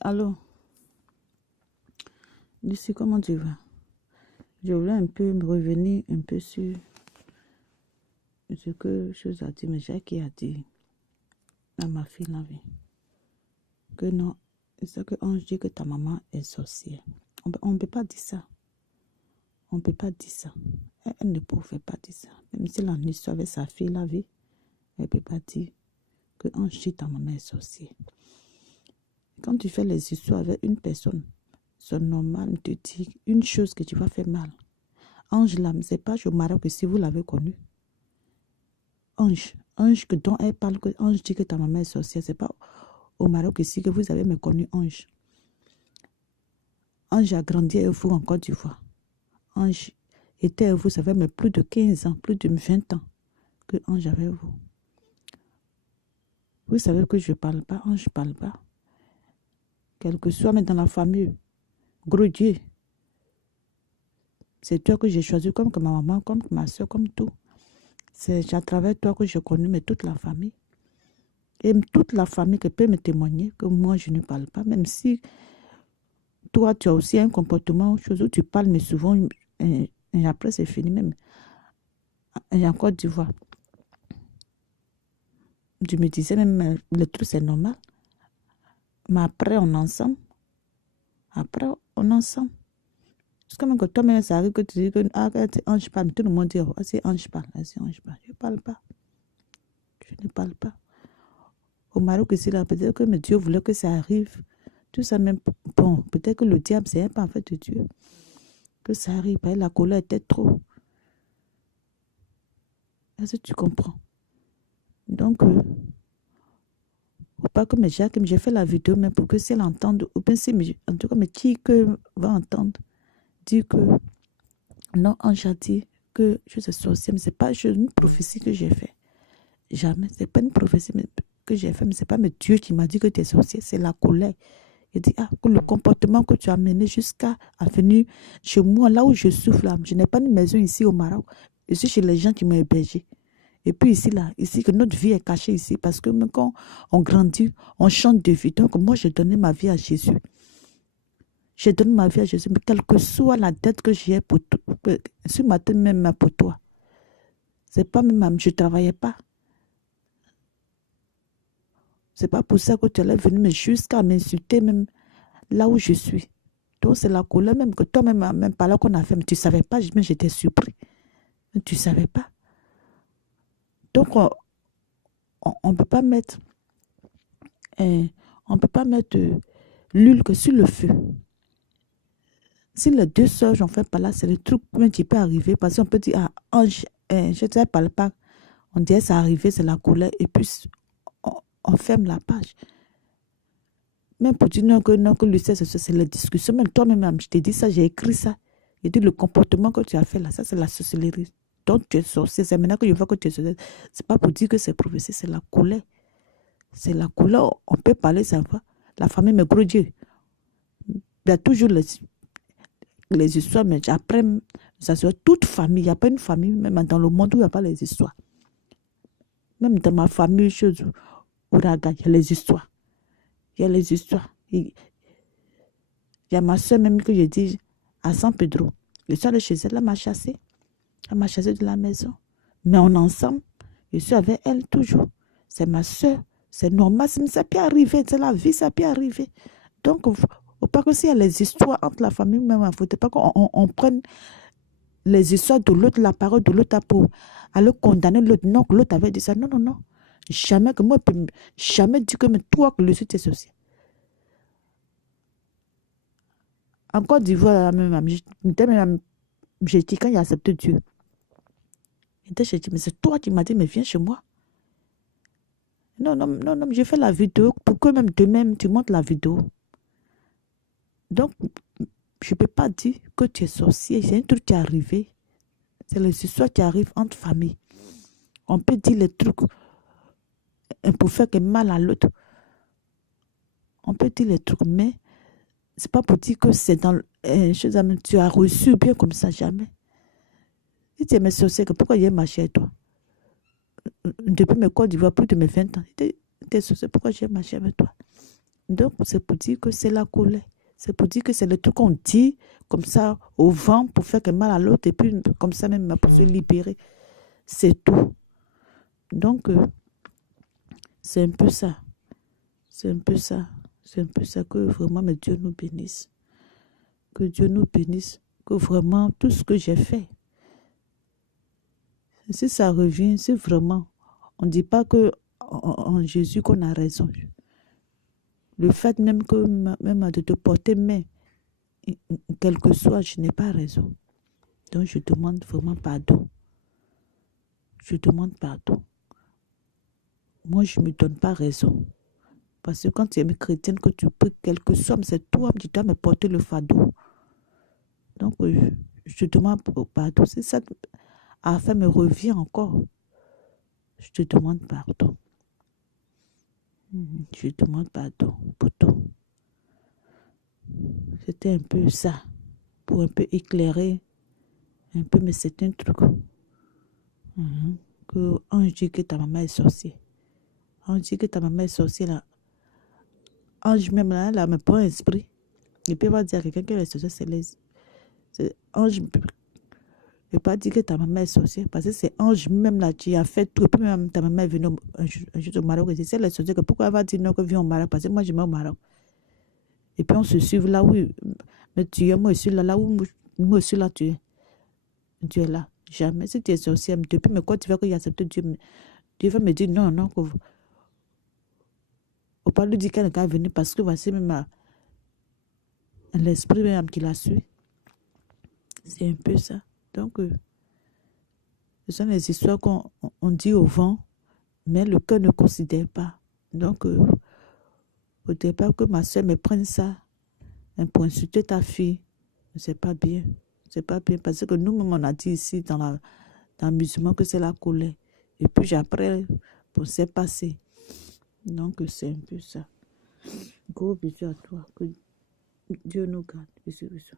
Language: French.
Allô, Lucie, comment tu vas? Je voulais un peu me revenir un peu sur ce que chose a dit, mais j'ai qui a dit à ma fille la vie. Que non, c'est que Ange dit que ta maman est sorcière. On ne peut pas dire ça. On ne peut pas dire ça. Elle ne pouvait pas dire ça. Même si elle a une histoire avec sa fille la vie, elle ne peut pas dire que Ange dit ta maman est sorcière. Quand tu fais les histoires avec une personne, c'est normal de te dire une chose que tu vas faire mal. Ange là, ce n'est pas au Maroc que si vous l'avez connu. Ange que dont elle parle, que Ange dit que ta maman est sorcière, c'est pas au Maroc ici que vous avez me connu Ange. Ange a grandi avec vous en Côte d'Ivoire. Ange était avec vous, ça fait mais plus de 15 ans, plus de 20 ans que Ange avait vous. Vous savez que je ne parle pas, Ange ne parle pas. Quel que soit, mais dans la famille, gros Dieu, c'est toi que j'ai choisi comme que ma maman, comme que ma soeur, comme tout. C'est à travers toi que je connais mais toute la famille. Et toute la famille qui peut me témoigner que moi, je ne parle pas, même si toi, tu as aussi un comportement, chose où tu parles, mais souvent, et après, c'est fini même. Et en Côte d'Ivoire, je me disais même, le truc, c'est normal. Mais après, on est ensemble. Après, on est ensemble. C'est comme que toi-même, ça arrive que tu dis que Ange parle. Tout le monde dit, c'est Ange parle, c'est Ange parle. Je ne parle pas. Je ne parle pas. Au Maroc, ici, là, peut-être que Dieu voulait que ça arrive. Tout ça, même, bon, peut-être que le diable, c'est un peu en fait de Dieu. Que ça arrive, la colère était trop. Est-ce que tu comprends? Donc, pas que mes Jacques, j'ai fait la vidéo, mais pour que si elle entende, ou bien si, en tout cas, mais qui que va entendre, dire que non, Ange a dit que je suis sorcière, mais ce n'est pas une prophétie que j'ai fait. Jamais. Ce n'est pas une prophétie que j'ai fait, mais ce n'est pas Dieu qui m'a dit que tu es sorcière, c'est la colère. Il dit, que le comportement que tu as mené jusqu'à venir chez moi, là où je souffre, là, je n'ai pas une maison ici au Maroc. Je suis chez les gens qui m'ont hébergé. Et puis ici, là, ici, que notre vie est cachée ici, parce que même quand on grandit, on change de vie. Donc, moi, j'ai donné ma vie à Jésus. J'ai donné ma vie à Jésus, mais quelle que soit la dette que j'ai pour toi, sur ma tête même pour toi, c'est pas même, je ne travaillais pas. C'est pas pour ça que tu es venu, mais jusqu'à m'insulter même là où je suis. Donc, c'est la colère même que toi-même, même pas là qu'on a fait, mais tu ne savais pas, mais j'étais surpris. Mais tu ne savais pas. Donc, on ne peut pas mettre, l'huile que sur le feu. Si les deux sœurs, j'en fais pas là, c'est le truc qui peut arriver. Parce qu'on peut dire, Ange, je ne parle pas. On dirait ça arrivé, c'est la colère. Et puis, on ferme la page. Même pour dire non, que Lucie, c'est la discussion. Même toi-même, je t'ai dit ça, j'ai écrit ça. J'ai dit le comportement que tu as fait là, ça, c'est la sorcellerie. Donc, tu es sorcier. C'est maintenant que je vois que tu es sorcier. Ce n'est pas pour dire que c'est prophétie, c'est la colère. C'est la colère. On peut parler, ça va. La famille, mais gros Dieu. Il y a toujours les histoires, mais après, ça se toute famille. Il n'y a pas une famille, même dans le monde où il n'y a pas les histoires. Même dans ma famille, chose Ouraga, il y a les histoires. Il y a les histoires. Il y a ma soeur même que j'ai dit à San Pedro. Je suis allée chez elle, elle m'a chassée. Elle m'a chassée de la maison. Mais on est ensemble. Je suis avec elle toujours. C'est ma soeur. C'est normal. Ça peut arriver. C'est la vie, ça peut arriver. Donc, il ne faut pas que s'il y a les histoires entre la famille, même, il ne faut pas qu'on prenne les histoires de l'autre, la parole de l'autre pour aller condamner l'autre. Non, que l'autre avait dit ça. Non, non, non. Jamais que moi, jamais dit que mais toi, que le suite est sorcier. En Côte d'Ivoire, j'ai dit quand il a accepté Dieu. J'ai dit, mais c'est toi qui m'as dit, mais viens chez moi. Non, non, non, non, j'ai fait la vidéo pour que même demain, tu montes la vidéo. Donc, je ne peux pas dire que tu es sorcier. C'est un truc qui est arrivé. C'est les histoires qui arrivent entre familles. On peut dire les trucs pour faire que mal à l'autre. On peut dire les trucs, mais c'est pas pour dire que c'est dans tu as reçu bien comme ça, jamais. Si tu es mes sorciers, pourquoi j'ai marché avec toi? Depuis mes Côte d'Ivoire, plus de mes 20 ans. Tu es sorcier, pourquoi j'ai marché avec toi? Donc, c'est pour dire que c'est la colère. C'est pour dire que c'est le truc qu'on dit comme ça au vent pour faire que mal à l'autre et puis comme ça même pour se libérer. C'est tout. Donc, c'est un peu ça. C'est un peu ça. C'est un peu ça que vraiment, mais Dieu nous bénisse. Que Dieu nous bénisse. Que vraiment, tout ce que j'ai fait, si ça revient, c'est vraiment, on ne dit pas que en Jésus qu'on a raison. Le fait même que même de te porter main, quel que soit, je n'ai pas raison. Donc je demande vraiment pardon. Je demande pardon. Moi, je ne me donne pas raison. Parce que quand tu es une chrétienne, que tu pries, quel que soit, c'est toi qui dois me porter le fardeau. Donc, je demande pardon. Si ça afin me revient encore, je te demande pardon. Je demande pardon pour tout. C'était un peu ça, pour un peu éclairer, un peu, mais c'est un truc. Que ange dit que ta maman est sorcière. Ange dit que ta maman est sorcière là. Ange même là, me prend esprit. Il peut pas dire à quelqu'un que est sorcière, c'est ange. Ne peut pas dire que ta maman est sorcière, parce que c'est ange même là qui a fait tout. Et puis même ta maman est venue un jour au Maroc. Et c'est elle est sorcière, que pourquoi elle va dire non que vient au Maroc, parce que moi je vais au Maroc. Et puis on se suit là où, mais tu es, moi je suis là, là où moi je suis là, tu es. Tu es là. Jamais. Si tu es sorcière, depuis, mais quoi tu veux qu'il accepte Dieu? Dieu va me dire non, non, qu'on ne pas lui dire qu'elle est venue parce que voici même l'esprit même qui la suit. C'est un peu ça. Donc, ce sont les histoires qu'on dit au vent, mais le cœur ne considère pas. Donc, au départ, que ma soeur me prenne ça pour insulter ta fille, c'est pas bien. C'est pas bien parce que nous-mêmes, on a dit ici dans le musulman que c'est la colère. Et puis après, pour s'est passé. Donc, c'est un peu ça. Gros bisous à toi. Que Dieu nous garde. Bisous, bisous.